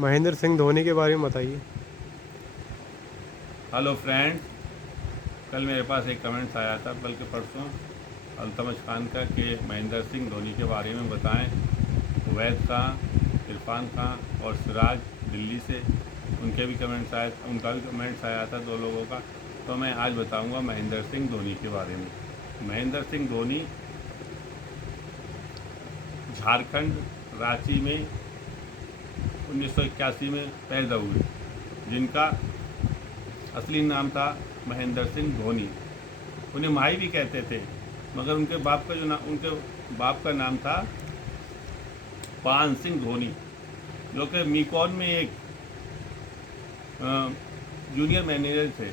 महेंद्र सिंह धोनी के बारे में बताइए। हेलो फ्रेंड्स, कल मेरे पास एक कमेंट्स आया था बल्कि परसों अल्तमश खान का कि महेंद्र सिंह धोनी के बारे में बताएं। उवैद खां, इरफान खां और सिराज दिल्ली से उनका भी कमेंट्स आया था, दो लोगों का। तो मैं आज बताऊंगा महेंद्र सिंह धोनी के बारे में। महेंद्र सिंह धोनी झारखंड रांची में 1981 में पैदा हुए, जिनका असली नाम था महेंद्र सिंह धोनी। उन्हें माही भी कहते थे, मगर उनके बाप का नाम था पान सिंह धोनी, जो कि मीकॉन में एक जूनियर मैनेजर थे,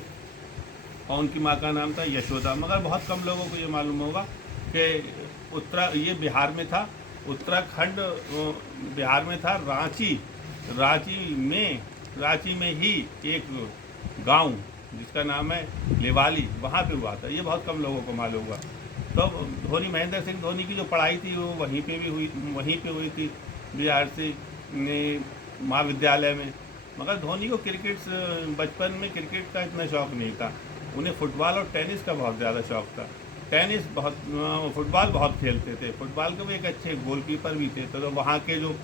और उनकी माँ का नाम था यशोदा। मगर बहुत कम लोगों को ये मालूम होगा कि ये बिहार में था, उत्तराखंड बिहार में था। रांची में ही एक गांव जिसका नाम है लेवाली, वहाँ पे हुआ था। ये बहुत कम लोगों को मालूम हुआ। तो महेंद्र सिंह धोनी की जो पढ़ाई थी वो वहीं पे हुई थी, बीआरसी महाविद्यालय में। मगर धोनी को बचपन में क्रिकेट का इतना शौक नहीं था। उन्हें फुटबॉल और टेनिस का बहुत ज़्यादा शौक था। फुटबॉल बहुत खेलते थे। फुटबॉल के वो एक अच्छे गोलकीपर भी थे। तो वहाँ के जो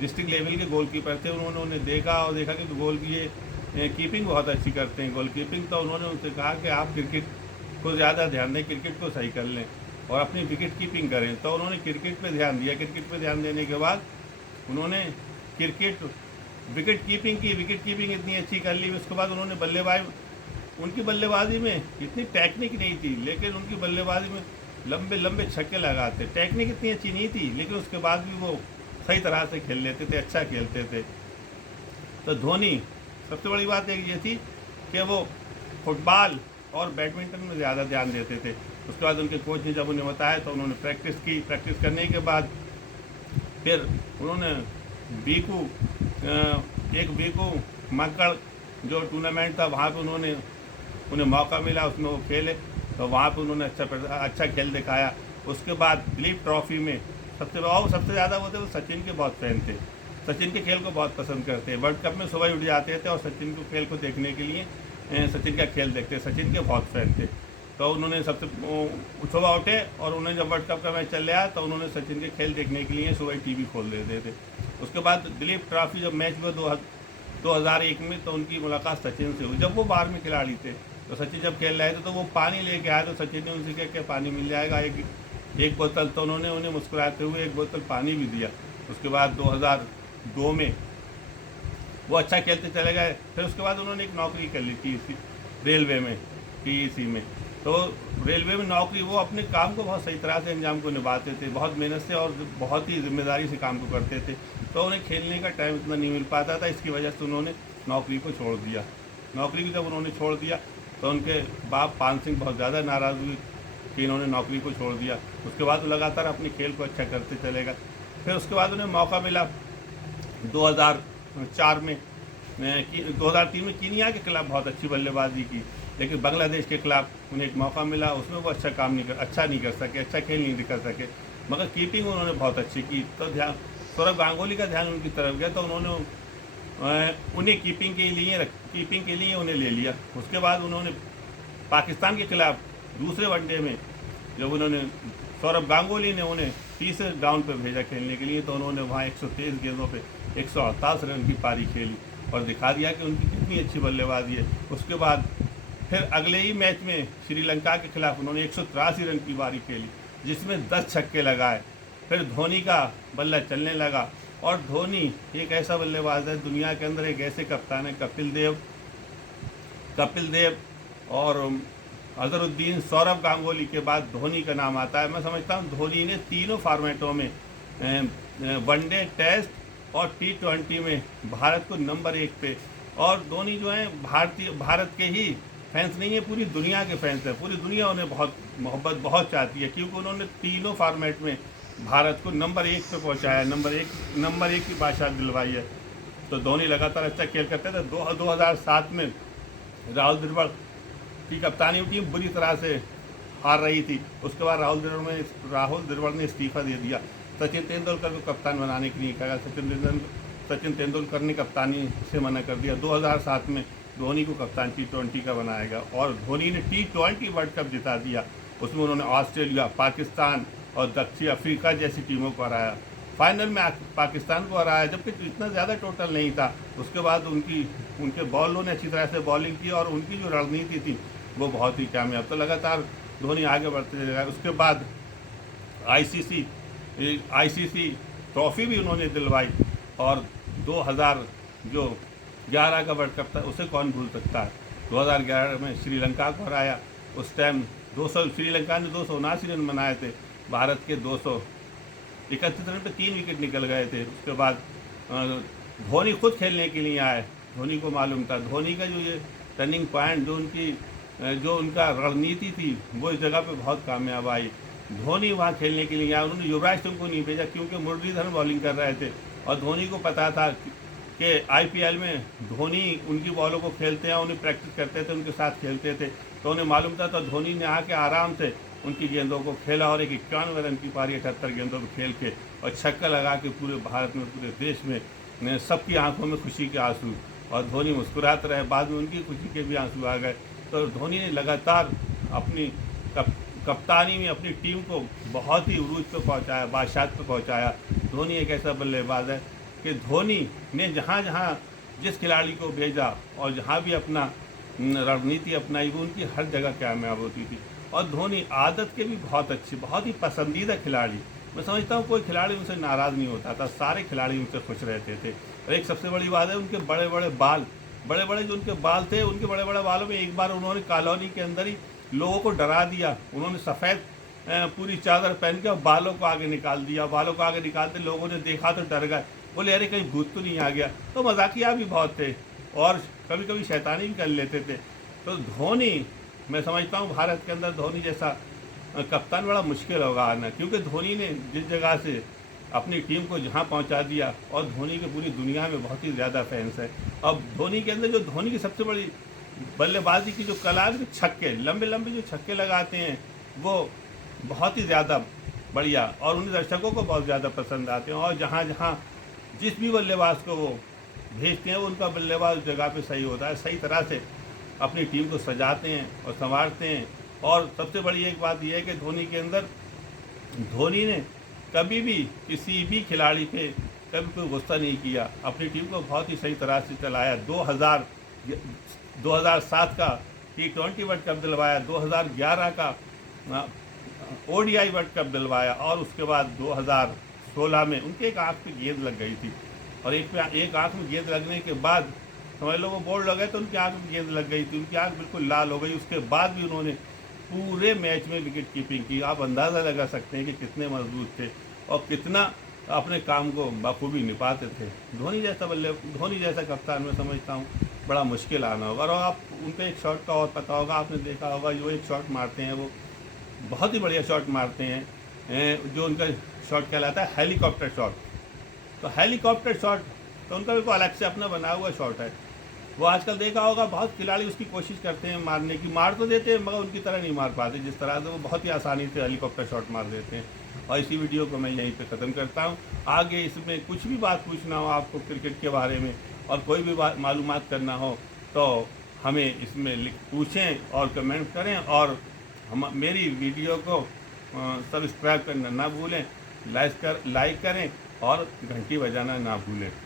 डिस्ट्रिक्ट लेवल के गोलकीपर थे, उन्होंने देखा कि ये कीपिंग बहुत अच्छी करते हैं, गोलकीपिंग। तो उन्होंने उनसे कहा कि आप क्रिकेट को ज़्यादा ध्यान दें, क्रिकेट को सही कर लें और अपनी विकेट कीपिंग करें। तो उन्होंने क्रिकेट पे ध्यान दिया। क्रिकेट पे ध्यान देने के बाद उन्होंने विकेट कीपिंग इतनी अच्छी कर ली। उसके बाद उन्होंने उनकी बल्लेबाजी में इतनी टेक्निक नहीं थी, लेकिन उनकी बल्लेबाजी में लंबे लंबे छक्के लगाते। टेक्निक इतनी अच्छी नहीं थी, लेकिन उसके बाद भी वो सही तरह से खेल लेते थे, अच्छा खेलते थे। तो धोनी, सबसे बड़ी बात एक ये थी कि वो फुटबॉल और बैडमिंटन में ज़्यादा ध्यान देते थे। उसके बाद उनके कोच ने जब उन्हें बताया तो उन्होंने प्रैक्टिस करने के बाद फिर उन्होंने एक बीकू मक्कड़ जो टूर्नामेंट था, वहाँ पे उन्हें मौका मिला, उसमें वो खेले। तो वहाँ पे उन्होंने अच्छा खेल दिखाया। उसके बाद दिलीप ट्रॉफी में सबसे ज़्यादा वो सचिन के बहुत फैन थे। सचिन के खेल को बहुत पसंद करते हैं। वर्ल्ड कप में सुबह उठ जाते थे और सचिन के खेल को देखने के लिए सचिन का खेल देखते। सचिन के बहुत फैन थे। तो उन्होंने सुबह उठे और उन्हें जब वर्ल्ड कप का मैच चल रहा तो उन्होंने सचिन के खेल देखने के लिए सुबह टीवी खोल देते थे। उसके बाद दिलीप ट्रॉफी जब मैच हुआ 2001 में, तो उनकी मुलाकात सचिन से हुई। जब वो 12 में खिलाड़ी थे, तो सचिन जब खेल रहे थे तो वो पानी लेके आए। तो सचिन ने उनसे कहा कि पानी मिल जाएगा एक बोतल। तो उन्होंने उन्हें मुस्कुराते हुए एक बोतल पानी भी दिया। उसके बाद 2002 में वो अच्छा खेलते चले गए। फिर उसके बाद उन्होंने एक नौकरी कर ली थी रेलवे में, टीईसी में। तो रेलवे में नौकरी, वो अपने काम को बहुत सही तरह से अंजाम को निभाते थे, बहुत मेहनत से और बहुत ही जिम्मेदारी से काम को करते थे। तो उन्हें खेलने का टाइम इतना नहीं मिल पाता था। इसकी वजह से उन्होंने नौकरी को छोड़ दिया। नौकरी को जब उन्होंने छोड़ दिया तो उनके बाप पान सिंह बहुत ज़्यादा नाराज़ हुए कि इन्होंने नौकरी को छोड़ दिया। उसके बाद वो लगातार अपने खेल को अच्छा करते चलेगा। फिर उसके बाद उन्हें मौका मिला 2004 में 2003 में कीनिया के खिलाफ बहुत अच्छी बल्लेबाजी की, लेकिन बांग्लादेश के खिलाफ उन्हें एक मौका मिला। उसमें वो अच्छा नहीं कर सके, अच्छा खेल नहीं कर सके, मगर कीपिंग उन्होंने बहुत अच्छी की। तो सौरभ गांगुली का ध्यान उनकी तरफ गया, तो उन्हें कीपिंग के लिए उन्हें ले लिया। उसके बाद उन्होंने पाकिस्तान के खिलाफ दूसरे वनडे में जब सौरभ गांगुली ने उन्हें तीसरे डाउन पर भेजा खेलने के लिए, तो उन्होंने वहाँ 123 गेंदों पे 148 रन की पारी खेली और दिखा दिया कि उनकी कितनी अच्छी बल्लेबाजी है। उसके बाद फिर अगले ही मैच में श्रीलंका के खिलाफ उन्होंने 183 रन की पारी खेली, जिसमें 10 छक्के लगाए। फिर धोनी का बल्ला चलने लगा, और धोनी एक ऐसा बल्लेबाज है, दुनिया के अंदर एक ऐसे कप्तान है, कपिल देव और अजहरुद्दीन, सौरभ गांगुली के बाद धोनी का नाम आता है। मैं समझता हूँ धोनी ने तीनों फॉर्मेटों में, वनडे, टेस्ट और T20 में भारत को नंबर 1 पे। और धोनी जो है भारत के ही फैंस नहीं है, पूरी दुनिया के फैंस हैं। पूरी दुनिया उन्हें बहुत मोहब्बत बहुत चाहती है, क्योंकि उन्होंने तीनों फॉर्मेट में भारत को नंबर 1 पे पहुँचाया, नंबर एक की बादशाह दिलवाई है। तो धोनी लगातार अच्छा खेल करते थे। 2007 में राहुल द्रविड़ की कप्तानी टीम बुरी तरह से हार रही थी। उसके बाद राहुल द्रविड़ ने इस्तीफा दे दिया। सचिन तेंदुलकर को कप्तान बनाने के लिए कहा। सचिन तेंदुलकर ने कप्तानी से मना कर दिया। 2007 में धोनी को कप्तान T20 का बनाया गया और धोनी ने T20 वर्ल्ड कप जिता दिया। उसमें उन्होंने ऑस्ट्रेलिया, पाकिस्तान और दक्षिण अफ्रीका जैसी टीमों को हराया। फाइनल में पाकिस्तान को हराया, जबकि इतना ज़्यादा टोटल नहीं था। उसके बाद उनके बॉलरों ने अच्छी तरह से बॉलिंग की और उनकी जो रणनीति थी वो बहुत ही कामयाब। तो लगातार धोनी आगे बढ़ते चले गए। उसके बाद आईसीसी ट्रॉफी भी उन्होंने दिलवाई और 2011 का वर्ल्ड कप था, उसे कौन भूल सकता है। 2011 में श्रीलंका को हराया। उस टाइम श्रीलंका ने 279 रन बनाए थे, भारत के 231 रन पे 3 विकेट निकल गए थे। उसके बाद धोनी खुद खेलने के लिए आए। धोनी को मालूम था धोनी का जो ये टर्निंग पॉइंट, जो उनका रणनीति थी वो इस जगह पे बहुत कामयाब आई। धोनी वहाँ खेलने के लिए आया। उन्होंने युवराज सिंह को नहीं भेजा क्योंकि मुरलीधरन बॉलिंग कर रहे थे और धोनी को पता था कि आईपीएल में धोनी उनकी बॉलों को खेलते हैं, उन्हें प्रैक्टिस करते थे, उनके साथ खेलते थे, तो उन्हें मालूम था। तो धोनी ने आके आराम से उनकी गेंदों को खेला और एक 51 रन की पारी 78 गेंदों पर खेल के और छक्का लगा के पूरे भारत में, पूरे देश में सबकी आंखों में खुशी के आंसू और धोनी मुस्कुराते रहे। बाद में उनकी खुशी के भी आंसू आ गए। तो धोनी ने लगातार अपनी कप्तानी में अपनी टीम को बहुत ही उरूज पे पहुंचाया, बादशाह पे पहुंचाया। धोनी एक ऐसा बल्लेबाज है कि धोनी ने जहाँ जहाँ जिस खिलाड़ी को भेजा और जहाँ भी अपना रणनीति अपनाई वो उनकी हर जगह कामयाब होती थी। और धोनी आदत के भी बहुत अच्छी, बहुत ही पसंदीदा खिलाड़ी। मैं समझता हूँ कोई खिलाड़ी उनसे नाराज़ नहीं होता था, सारे खिलाड़ी उनसे खुश रहते थे। और एक सबसे बड़ी बात है उनके बड़े बड़े बाल, बड़े बड़े जो उनके बाल थे, उनके बड़े बड़े बालों में एक बार उन्होंने कॉलोनी के अंदर ही लोगों को डरा दिया। उन्होंने सफ़ेद पूरी चादर पहन के बालों को आगे निकाल दिया। बालों को आगे निकालते लोगों ने देखा तो डर गए, बोले अरे कहीं भूत तो नहीं आ गया। तो मजाकिया भी बहुत थे और कभी कभी शैतानी भी कर लेते थे। तो धोनी, मैं समझता हूँ भारत के अंदर धोनी जैसा कप्तान बड़ा मुश्किल होगा आना, क्योंकि धोनी ने जिस जगह से अपनी टीम को जहाँ पहुँचा दिया और धोनी के पूरी दुनिया में बहुत ही ज़्यादा फैंस है। अब धोनी के अंदर जो धोनी की सबसे बड़ी बल्लेबाजी की जो कला है, छक्के, लंबे लंबे जो छक्के लगाते हैं वो बहुत ही ज़्यादा बढ़िया और उन दर्शकों को बहुत ज़्यादा पसंद आते हैं। और जहाँ जहाँ जिस भी बल्लेबाज को वो भेजते हैं उनका बल्लेबाज उस जगह पे सही होता है, सही तरह से अपनी टीम को सजाते हैं और संवारते हैं। और सबसे बड़ी एक बात यह है कि धोनी के अंदर, धोनी ने कभी भी किसी भी खिलाड़ी पे कभी कोई गुस्सा नहीं किया, अपनी टीम को बहुत ही सही तरह से चलाया। 2007 का T20 वर्ल्ड कप दिलवाया, 2011 का ODI वर्ल्ड कप दिलवाया और उसके बाद 2016 में उनके एक आँख पे गेंद लग गई थी और एक आँख में गेंद लगने के बाद समझ लो वो बोल्ड लगे तो उनकी आँख में गेंद लग गई थी, उनकी आँख बिल्कुल लाल हो गई। उसके बाद भी उन्होंने पूरे मैच में विकेट कीपिंग की। आप अंदाज़ा लगा सकते हैं कि कितने मजबूत थे और कितना अपने काम को बखूबी निभाते थे। धोनी जैसा कप्तान मैं समझता हूँ बड़ा मुश्किल आना होगा। और आप उनके एक शॉट का और पता होगा, आपने देखा होगा, जो एक शॉट मारते हैं वो बहुत ही बढ़िया शॉट मारते हैं, जो उनका शॉट कहलाता है हेलीकॉप्टर शॉट। तो हेलीकॉप्टर शॉट तो उनका भी अलग से अपना बना हुआ शॉट है। वो आजकल देखा होगा बहुत खिलाड़ी उसकी कोशिश करते हैं मारने की, मार तो देते हैं मगर उनकी तरह नहीं मार पाते जिस तरह से वो बहुत ही आसानी से हेलीकॉप्टर शॉट मार देते हैं। और इसी वीडियो को मैं यहीं पे ख़त्म करता हूँ। आगे इसमें कुछ भी बात पूछना हो आपको क्रिकेट के बारे में और कोई भी बात मालूमात करना हो तो हमें इसमें पूछें और कमेंट करें। और मेरी वीडियो को सब्सक्राइब करना ना भूलें, लाइक करें और घंटी बजाना ना भूलें।